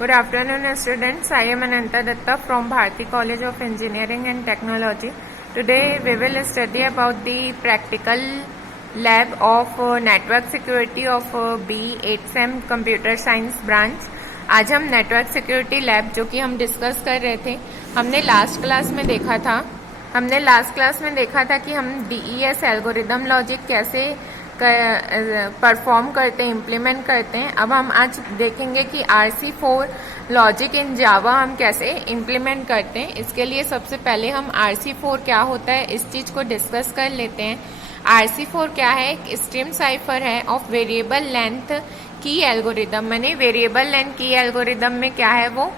Good afternoon, students. I am Ananta Datta from Bharati College of Engineering and Technology. Today we will study about the practical lab of network security of B8 SEM Computer Science branch. आज हम network security lab जो कि हम discuss कर रहे थे, हमने last class में देखा था कि हम DES एल्गोरिदम लॉजिक कैसे परफॉर्म करते हैं, इम्प्लीमेंट करते हैं। अब हम आज देखेंगे कि RC4 लॉजिक इन जावा हम कैसे इम्प्लीमेंट करते हैं। इसके लिए सबसे पहले हम RC4 क्या होता है इस चीज़ को डिस्कस कर लेते हैं। RC4 क्या है? एक स्ट्रीम साइफर है ऑफ वेरिएबल लेंथ की एल्गोरिदम। मैंने वेरिएबल लेंथ की एल्गोरिदम में क्या है, वो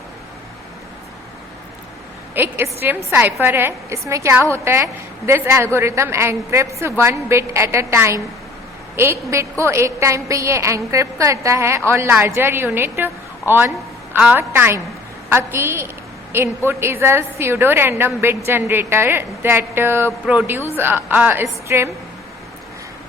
एक स्ट्रीम साइफर है। इसमें क्या होता है, this algorithm encrypts 1 bit at a time. एक बिट को एक टाइम पे ये एनक्रिप्ट करता है और larger unit on a time. A key input is a pseudo random bit generator that produce a stream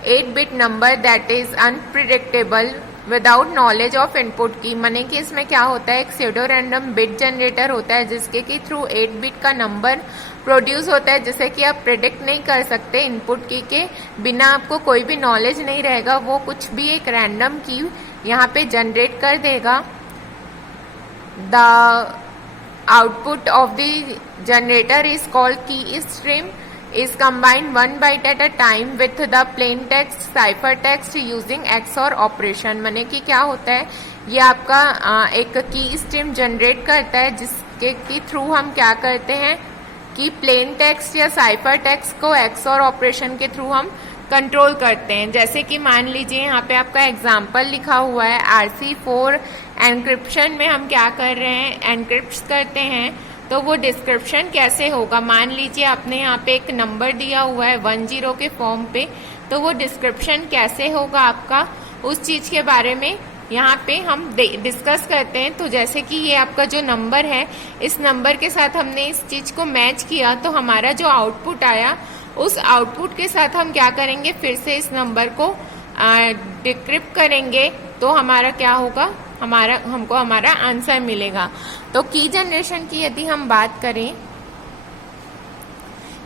8 bit number that is unpredictable without knowledge of input key. माने कि इसमें क्या होता है, एक स्यूडो रैंडम बिट जनरेटर होता है जिसके कि थ्रू 8 बिट का नंबर प्रोड्यूस होता है, जिसे कि आप प्रिडिक्ट नहीं कर सकते इनपुट की के बिना। आपको कोई भी नॉलेज नहीं रहेगा, वो कुछ भी एक रैंडम की यहाँ पे जनरेट कर देगा। The output of the generator is called की stream is combined 1 byte at a time with the plain text cipher text using XOR operation। माने कि क्या होता है, ये आपका एक की स्ट्रीम जनरेट करता है जिसके की थ्रू हम क्या करते हैं कि प्लेन टेक्स्ट या साइफर टेक्स्ट को XOR ऑपरेशन के थ्रू हम कंट्रोल करते हैं। जैसे कि मान लीजिए यहाँ पे आपका एग्जाम्पल लिखा हुआ है RC4 एनक्रिप्शन में हम क्या कर रहे हैं, एनक्रिप्ट करते हैं। तो वो डिस्क्रिप्शन कैसे होगा, मान लीजिए आपने यहाँ पे एक नंबर दिया हुआ है 10 के फॉर्म पे, तो वो डिस्क्रिप्शन कैसे होगा आपका, उस चीज़ के बारे में यहाँ पे हम डिस्कस करते हैं। तो जैसे कि ये आपका जो नंबर है, इस नंबर के साथ हमने इस चीज़ को मैच किया तो हमारा जो आउटपुट आया, उस आउटपुट के साथ हम क्या करेंगे, फिर से इस नंबर को डिक्रिप्ट करेंगे तो हमारा क्या होगा, हमको हमारा आंसर मिलेगा। तो की जनरेशन की यदि हम बात करें,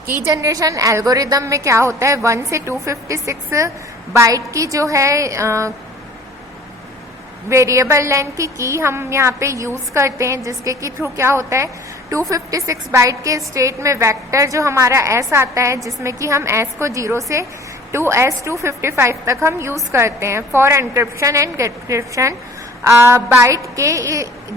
की जनरेशन एल्गोरिदम में क्या होता है, 1 से 256 बाइट की जो है वेरिएबल लेंथ की हम यहाँ पे यूज करते हैं, जिसके की थ्रू क्या होता है 256 बाइट के स्टेट में वेक्टर जो हमारा S आता है, जिसमें कि हम S को 0 से 2S255 तक हम यूज करते हैं for encryption and decryption. Byte K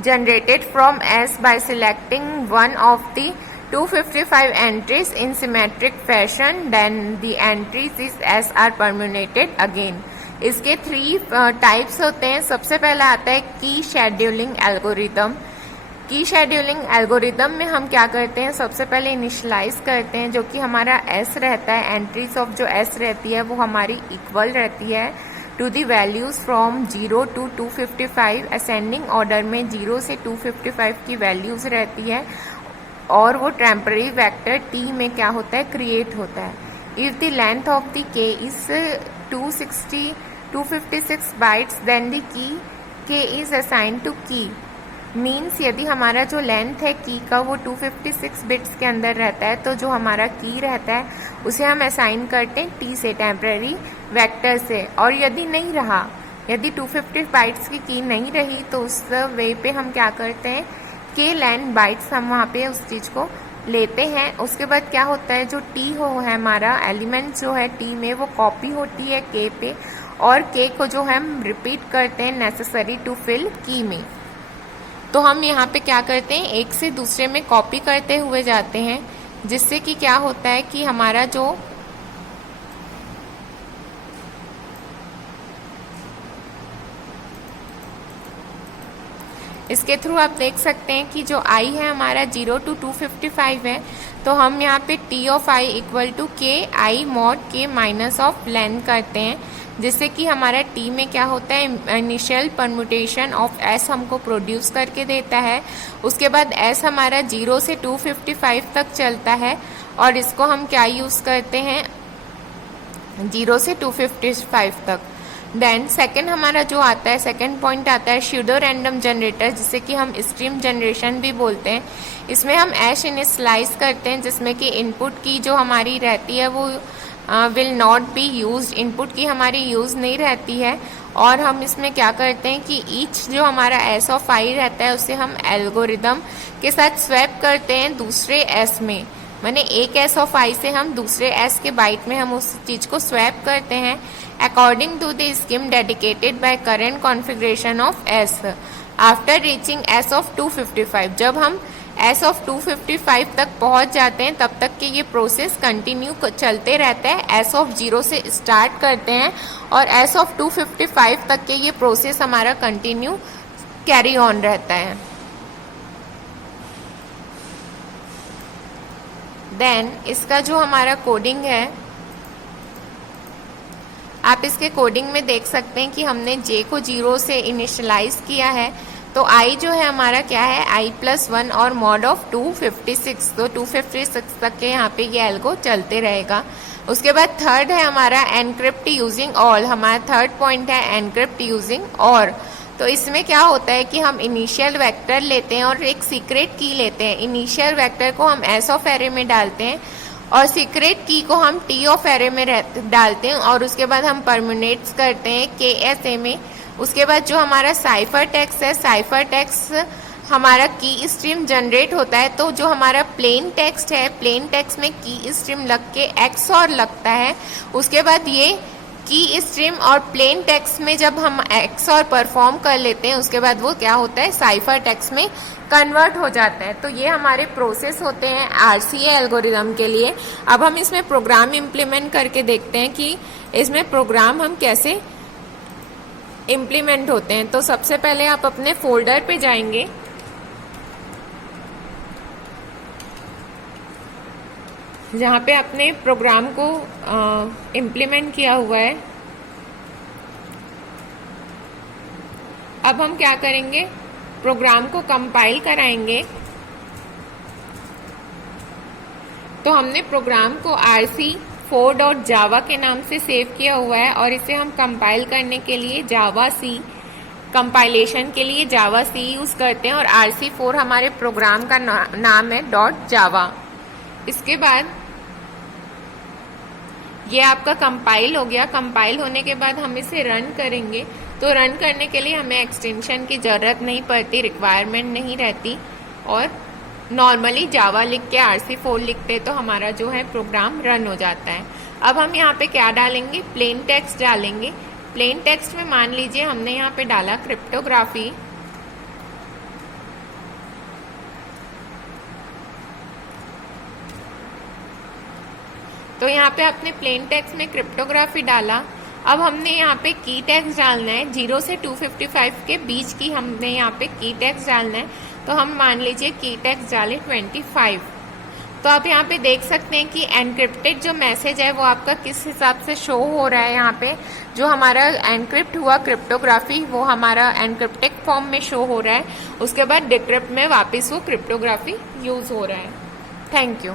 generated from S by selecting one of the 255 entries in symmetric fashion, then the entries is S are permutated again। इसके 3 टाइप्स होते हैं। सबसे पहला आता है की शेड्यूलिंग एल्गोरिदम। की शेड्यूलिंग एल्गोरिदम में हम क्या करते हैं, सबसे पहले इनिशियलाइज करते हैं, जो कि हमारा S रहता है, एंट्रीज ऑफ जो S रहती है वो हमारी इक्वल रहती है to the values from 0 to 255। Ascending order में 0 से 255 की वैल्यूज रहती है और वो टेम्पररी वेक्टर T में क्या होता है, क्रिएट होता है। If the length of the K is 256 bytes then the key K is assigned to key. Means यदि हमारा जो लेंथ है की का वो 256 बिट्स के अंदर रहता है, तो जो हमारा की रहता है उसे हम असाइन करते हैं T से, टेम्पररी वेक्टर से। और यदि नहीं रहा, यदि 250 बाइट्स की नहीं रही, तो उस वे पे हम क्या करते हैं, K लेंथ बाइट्स हम वहाँ पे उस चीज़ को लेते हैं। उसके बाद क्या होता है, जो T हो है हमारा एलिमेंट जो है T में, वो कॉपी होती है K पे, और K को जो है हम रिपीट करते हैं नेसेसरी टू फिल की में। तो हम यहाँ पे क्या करते हैं, एक से दूसरे में कॉपी करते हुए जाते हैं, जिससे कि क्या होता है कि हमारा जो इसके थ्रू आप देख सकते हैं कि जो I है हमारा 0 to 255 है, तो हम यहाँ पे T of I equal to K I mod K minus of length करते हैं, जिससे कि हमारा T में क्या होता है, इनिशियल परम्यूटेशन ऑफ S हमको प्रोड्यूस करके देता है। उसके बाद S हमारा 0 से 255 तक चलता है, और इसको हम क्या यूज़ करते हैं, 0 से 255 तक। देन सेकंड हमारा जो आता है, सेकंड पॉइंट आता है स्यूडो रैंडम जनरेटर, जिसे कि हम स्ट्रीम जनरेशन भी बोलते हैं। इसमें हम ऐश इनिशियलाइज करते हैं, जिसमें कि इनपुट की जो हमारी रहती है वो will not be used, input की हमारी यूज़ नहीं रहती है। और हम इसमें क्या करते हैं कि ईच जो हमारा एस ऑफ आई रहता है उसे हम एल्गोरिदम के साथ स्वैप करते हैं दूसरे एस में, माने एक एस ऑफ आई से हम दूसरे एस के बाइट में हम उस चीज़ को स्वैप करते हैं according to the scheme dedicated by current configuration of S after reaching S of 255। जब हम एस ऑफ 255 तक पहुंच जाते हैं तब तक के ये प्रोसेस कंटिन्यू चलते रहता है। एस ऑफ 0 से स्टार्ट करते हैं और एस ऑफ 255 तक के ये प्रोसेस हमारा कंटिन्यू कैरी ऑन रहता है। देन इसका जो हमारा कोडिंग है, आप इसके कोडिंग में देख सकते हैं कि हमने जे को 0 से इनिशियलाइज किया है, तो आई जो है हमारा क्या है i+1 और मॉड ऑफ 256, तो 256 तक के यहाँ पे ये एल्गो चलते रहेगा। उसके बाद थर्ड है हमारा एनक्रिप्ट यूजिंग ऑल, हमारा थर्ड पॉइंट है एनक्रिप्ट यूजिंग और। तो इसमें क्या होता है कि हम इनिशियल वेक्टर लेते हैं और एक सीक्रेट की लेते हैं। इनिशियल वेक्टर को हम एस ऑफ एरे में डालते हैं और सीक्रेट की को हम टी ऑफ एरे में डालते हैं और उसके बाद हम परमिनेट्स करते हैं के एस ए में। उसके बाद जो हमारा साइफर टेक्स्ट है, साइफर टेक्स्ट हमारा की स्ट्रीम जनरेट होता है, तो जो हमारा प्लेन टेक्स्ट है, प्लेन टेक्स्ट में की स्ट्रीम लग के एक्स और लगता है। उसके बाद ये की स्ट्रीम और प्लेन टेक्स्ट में जब हम एक्स और परफॉर्म कर लेते हैं उसके बाद वो क्या होता है साइफर टेक्स्ट में कन्वर्ट हो जाता है। तो ये हमारे प्रोसेस होते हैं आरसीए एल्गोरिदम के लिए। अब हम इसमें प्रोग्राम इम्प्लीमेंट करके देखते हैं कि इसमें प्रोग्राम हम कैसे इम्प्लीमेंट होते हैं। तो सबसे पहले आप अपने फोल्डर पे जाएंगे, जहाँ पे अपने प्रोग्राम को इम्प्लीमेंट किया हुआ है। अब हम क्या करेंगे, प्रोग्राम को कंपाइल कराएंगे। तो हमने प्रोग्राम को rc4.java के नाम से सेव किया हुआ है और इसे हम कंपाइल करने के लिए जावा सी, कंपाइलेशन के लिए जावा सी यूज करते हैं और rc4 हमारे प्रोग्राम का नाम है .java। इसके बाद ये आपका कंपाइल हो गया। कंपाइल होने के बाद हम इसे रन करेंगे। तो रन करने के लिए हमें एक्सटेंशन की ज़रूरत नहीं पड़ती, रिक्वायरमेंट नहीं रहती और नॉर्मली जावा लिख के rc4 लिखते तो हमारा जो है प्रोग्राम रन हो जाता है। अब हम यहाँ पे क्या डालेंगे, प्लेन टेक्स्ट डालेंगे। प्लेन टेक्स्ट में मान लीजिए हमने यहाँ पे डाला क्रिप्टोग्राफी। तो यहाँ पे अपने प्लेन टेक्स्ट में क्रिप्टोग्राफी डाला। अब हमने यहाँ पे की टेक्स्ट डालना है, 0 से 255 के बीच की हमने यहाँ पे की टेक्स्ट डालना है। तो हम मान लीजिए की टेक्स्ट डाले 25। तो आप यहाँ पे देख सकते हैं कि एनक्रिप्टेड जो मैसेज है वो आपका किस हिसाब से शो हो रहा है। यहाँ पे जो हमारा एनक्रिप्ट हुआ क्रिप्टोग्राफी वो हमारा एनक्रिप्टेड फॉर्म में शो हो रहा है। उसके बाद डिक्रिप्ट में वापस वो क्रिप्टोग्राफी यूज हो रहा है। Thank you.